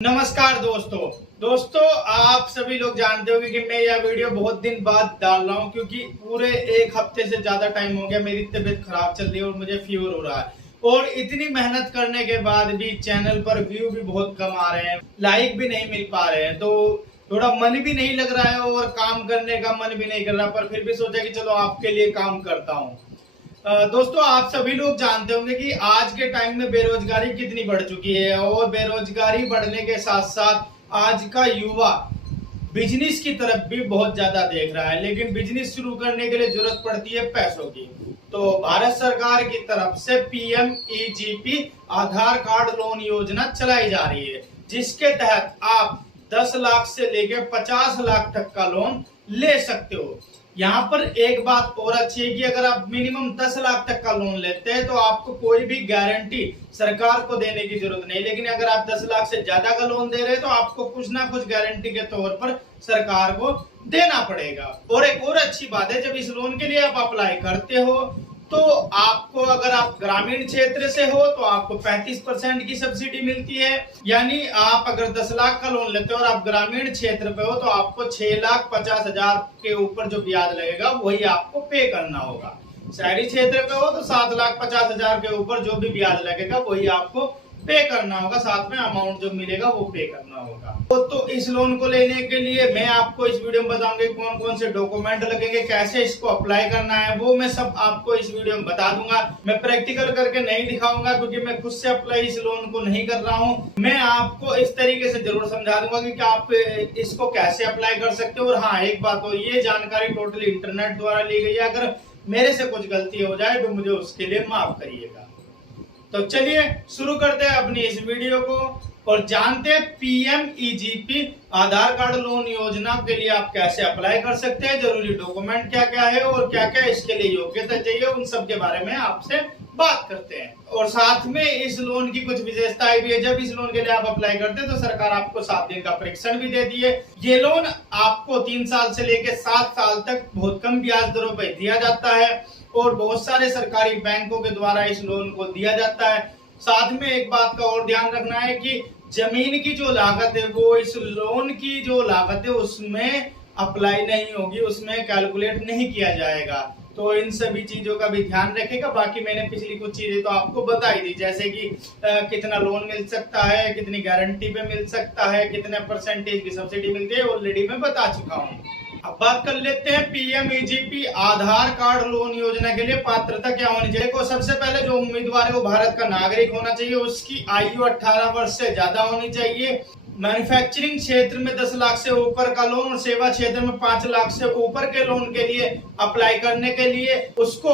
नमस्कार दोस्तों आप सभी लोग जानते होंगे कि मैं यह वीडियो बहुत दिन बाद डाल रहा हूं क्योंकि पूरे एक हफ्ते से ज्यादा टाइम हो गया। मेरी तबीयत खराब चल रही है और मुझे फीवर हो रहा है और इतनी मेहनत करने के बाद भी चैनल पर व्यू भी बहुत कम आ रहे हैं, लाइक भी नहीं मिल पा रहे हैं, तो थोड़ा मन भी नहीं लग रहा है और काम करने का मन भी नहीं कर रहा, पर फिर भी सोचा कि चलो आपके लिए काम करता हूँ। दोस्तों आप सभी लोग जानते होंगे कि आज के टाइम में बेरोजगारी कितनी बढ़ चुकी है और बेरोजगारी बढ़ने के साथ साथ आज का युवा बिजनेस की तरफ भी बहुत ज्यादा देख रहा है, लेकिन बिजनेस शुरू करने के लिए जरूरत पड़ती है पैसों की। तो भारत सरकार की तरफ से PMEGP आधार कार्ड लोन योजना चलाई जा रही है, जिसके तहत आप 10 लाख से लेकर 50 लाख तक का लोन ले सकते हो। यहाँ पर एक बात और अच्छी है कि अगर आप मिनिमम 10 लाख तक का लोन लेते हैं तो आपको कोई भी गारंटी सरकार को देने की जरूरत नहीं, लेकिन अगर आप 10 लाख से ज्यादा का लोन दे रहे हैं तो आपको कुछ ना कुछ गारंटी के तौर पर सरकार को देना पड़ेगा। और एक और अच्छी बात है, जब इस लोन के लिए आप अप्लाई करते हो तो आपको, अगर आप ग्रामीण क्षेत्र से हो तो आपको 35% की सब्सिडी मिलती है। यानी आप अगर 10 लाख का लोन लेते हो और आप ग्रामीण क्षेत्र पे हो तो आपको 6,50,000 के ऊपर जो ब्याज लगेगा वही आपको पे करना होगा। शहरी क्षेत्र पे हो तो 7,50,000 के ऊपर जो भी ब्याज लगेगा वही आपको पे करना होगा, साथ में अमाउंट जो मिलेगा वो पे करना होगा। तो इस लोन को लेने के लिए मैं आपको इस वीडियो में बताऊंगा कौन कौन से डॉक्यूमेंट लगेंगे, कैसे इसको अप्लाई करना है, वो मैं सब आपको इस वीडियो में बता दूंगा। मैं प्रैक्टिकल करके नहीं दिखाऊंगा क्योंकि मैं खुद से अप्लाई इस लोन को नहीं कर रहा हूँ। मैं आपको इस तरीके से जरूर समझा दूंगा कि आप इसको कैसे अप्लाई कर सकते हो। और हाँ, एक बात हो, ये जानकारी टोटली इंटरनेट द्वारा ली गई है। अगर मेरे से कुछ गलती हो जाए तो मुझे उसके लिए माफ करिएगा। तो चलिए शुरू करते हैं अपनी इस वीडियो को और जानते हैं PMEGP आधार कार्ड लोन योजना के लिए आप कैसे अप्लाई कर सकते हैं, जरूरी डॉक्यूमेंट क्या क्या है और क्या क्या इसके लिए योग्यता चाहिए, उन सब के बारे में आपसे बात करते हैं। और साथ में इस लोन की कुछ विशेषताएं भी है। जब इस लोन के लिए आप अप्लाई करते हैं तो सरकार आपको 7 दिन का परीक्षण भी देती है। ये लोन आपको 3 साल से लेकर 7 साल तक बहुत कम ब्याज दरों पर दिया जाता है और बहुत सारे सरकारी बैंकों के द्वारा इस लोन को दिया जाता है। साथ में एक बात का और ध्यान रखना है कि जमीन की जो लागत है वो इस लोन की जो लागत है उसमें अप्लाई नहीं होगी, उसमें कैलकुलेट नहीं किया जाएगा। तो इन सभी चीजों का भी ध्यान रखेगा। बाकी मैंने पिछली कुछ चीजें तो आपको बताई दी, जैसे कि कितना लोन मिल सकता है, कितनी गारंटी पे मिल सकता है, कितने परसेंटेज की सब्सिडी मिलती है, ऑलरेडी मैं बता चुका हूँ। अब बात कर लेते हैं PMEGP आधार कार्ड लोन योजना के लिए पात्रता क्या होनी चाहिए। देखो, सबसे पहले जो उम्मीदवार है वो भारत का नागरिक होना चाहिए, उसकी आयु 18 वर्ष से ज्यादा होनी चाहिए। मैन्युफैक्चरिंग क्षेत्र में 10 लाख से ऊपर का लोन और सेवा क्षेत्र में 5 लाख से ऊपर के लोन के लिए अप्लाई करने के लिए उसको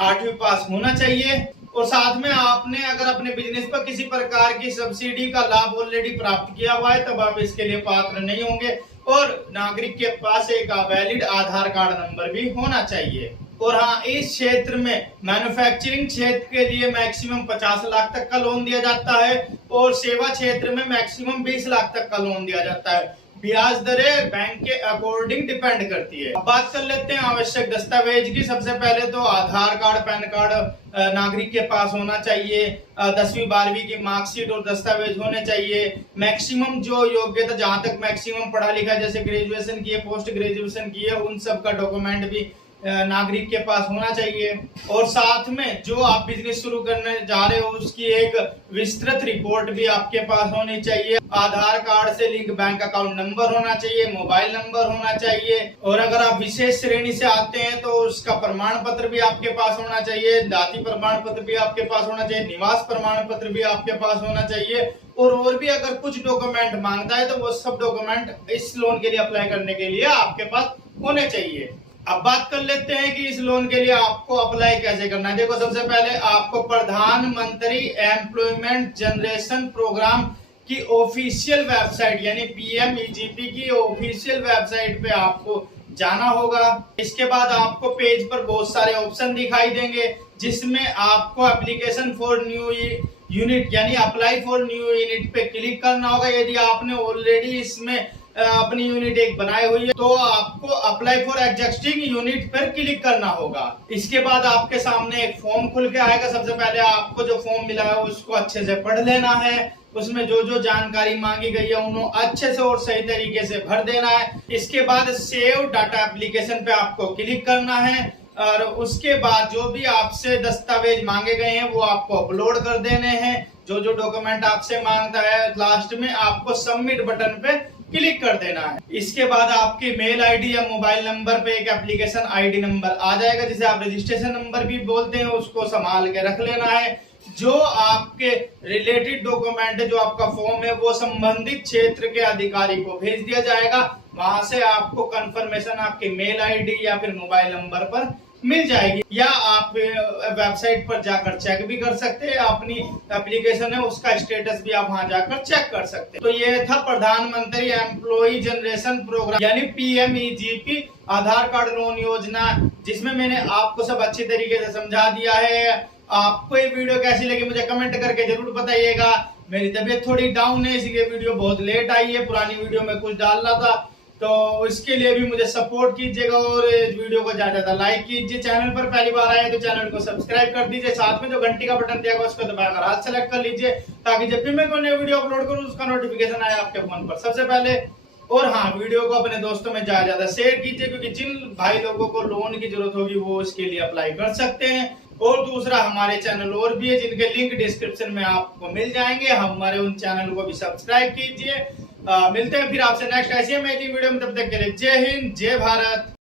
8वीं पास होना चाहिए। और साथ में आपने अगर अपने बिजनेस पर किसी प्रकार की सब्सिडी का लाभ ऑलरेडी प्राप्त किया हुआ है तब आप इसके लिए पात्र नहीं होंगे। और नागरिक के पास एक वैलिड आधार कार्ड नंबर भी होना चाहिए। और हाँ, इस क्षेत्र में मैन्युफैक्चरिंग क्षेत्र के लिए मैक्सिमम 50 लाख तक का लोन दिया जाता है और सेवा क्षेत्र में मैक्सिमम 20 लाख तक का लोन दिया जाता है। ब्याज दरें बैंक के अकॉर्डिंग डिपेंड करती है। अब बात कर लेते हैं आवश्यक दस्तावेज की। सबसे पहले तो आधार कार्ड, पैन कार्ड नागरिक के पास होना चाहिए, 10वीं 12वीं की मार्कशीट और दस्तावेज होने चाहिए। मैक्सिमम जो योग्यता, जहां तक मैक्सिमम पढ़ा लिखा, जैसे ग्रेजुएशन की है, पोस्ट ग्रेजुएशन की है, उन सब का डॉक्यूमेंट भी नागरिक के पास होना चाहिए। और साथ में जो आप बिजनेस शुरू करने जा रहे हो उसकी एक विस्तृत रिपोर्ट भी आपके पास होनी चाहिए। आधार कार्ड से लिंक बैंक अकाउंट नंबर होना चाहिए, मोबाइल नंबर होना चाहिए। और अगर आप विशेष श्रेणी से आते हैं तो उसका प्रमाण पत्र भी आपके पास होना चाहिए, जाति प्रमाण पत्र भी आपके पास होना चाहिए, निवास प्रमाण पत्र भी आपके पास होना चाहिए। और भी अगर कुछ डॉक्यूमेंट मांगता है तो वो सब डॉक्यूमेंट इस लोन के लिए अप्लाई करने के लिए आपके पास होने चाहिए। अब बात कर लेते हैं कि इस लोन के लिए आपको अप्लाई कैसे करना है। देखो, सबसे पहले आपको प्रधानमंत्री एम्प्लॉयमेंट जनरेशन प्रोग्राम की ऑफिशियल वेबसाइट यानी PMEGP की ऑफिशियल वेबसाइट पे आपको जाना होगा। इसके बाद आपको पेज पर बहुत सारे ऑप्शन दिखाई देंगे जिसमें आपको एप्लीकेशन फॉर न्यू यूनिट यानी अप्लाई फॉर न्यू यूनिट पे क्लिक करना होगा। यदि आपने ऑलरेडी इसमें अपनी यूनिट एक बनाई हुई है तो आपको अप्लाई फॉर एग्जिस्टिंग यूनिट पर क्लिक करना होगा। इसके बाद आपके सामने एक फॉर्म खुल के आएगा। सबसे पहले आपको जो फॉर्म मिला है उसको अच्छे से पढ़ लेना है। उसमें जो जो जानकारी मांगी गई है उन्हें अच्छे से और सही तरीके से भर देना है। इसके बाद सेव डाटा एप्लीकेशन पे आपको क्लिक करना है और उसके बाद जो भी आपसे दस्तावेज मांगे गए हैं वो आपको अपलोड कर देने हैं। जो जो डॉक्यूमेंट आपसे मांगता है लास्ट में आपको सबमिट बटन पे क्लिक कर देना है। इसके बाद आपके मेल आईडी या मोबाइल नंबर पे एक एप्लीकेशन आईडी नंबर आ जाएगा, जिसे आप रजिस्ट्रेशन नंबर भी बोलते हैं, उसको संभाल के रख लेना है। जो आपके रिलेटेड डॉक्यूमेंट जो आपका फॉर्म है वो संबंधित क्षेत्र के अधिकारी को भेज दिया जाएगा। वहां से आपको कंफर्मेशन आपके मेल आईडी या फिर मोबाइल नंबर पर मिल जाएगी, या आप वेबसाइट पर जाकर चेक भी कर सकते हैं। अपनी एप्लीकेशन है उसका स्टेटस भी आप वहां जाकर चेक कर सकते हैं। तो ये था प्रधानमंत्री एम्प्लॉय जनरेशन प्रोग्राम यानी PMEGP आधार कार्ड लोन योजना, जिसमें मैंने आपको सब अच्छी तरीके से समझा दिया है। आपको ये वीडियो कैसी लगी मुझे कमेंट करके जरूर बताइएगा। मेरी तबीयत थोड़ी डाउन है इसलिए वीडियो बहुत लेट आई है, पुरानी वीडियो में कुछ डालना था, तो इसके लिए भी मुझे सपोर्ट कीजिएगा और वीडियो को ज्यादा ज्यादा लाइक कीजिए। चैनल पर पहली बार आए तो चैनल को सब्सक्राइब कर दीजिए, साथ में जो घंटी का बटन दिया गया उसको दबाकर हाथ सेलेक्ट कर लीजिए, ताकि जब भी मैं कोई नई वीडियो अपलोड करूं उसका नोटिफिकेशन आए आपके फोन पर सबसे पहले। और हाँ, वीडियो को अपने दोस्तों में ज्यादा शेयर कीजिए, क्योंकि जिन भाई लोगों को लोन की जरूरत होगी वो इसके लिए अप्लाई कर सकते हैं। और दूसरा, हमारे चैनल और भी है जिनके लिंक डिस्क्रिप्शन में आपको मिल जाएंगे, हमारे उन चैनल को भी सब्सक्राइब कीजिए। मिलते हैं फिर आपसे नेक्स्ट ऐसी अमेजिंग वीडियो में, तब तक के लिए जय हिंद जय भारत।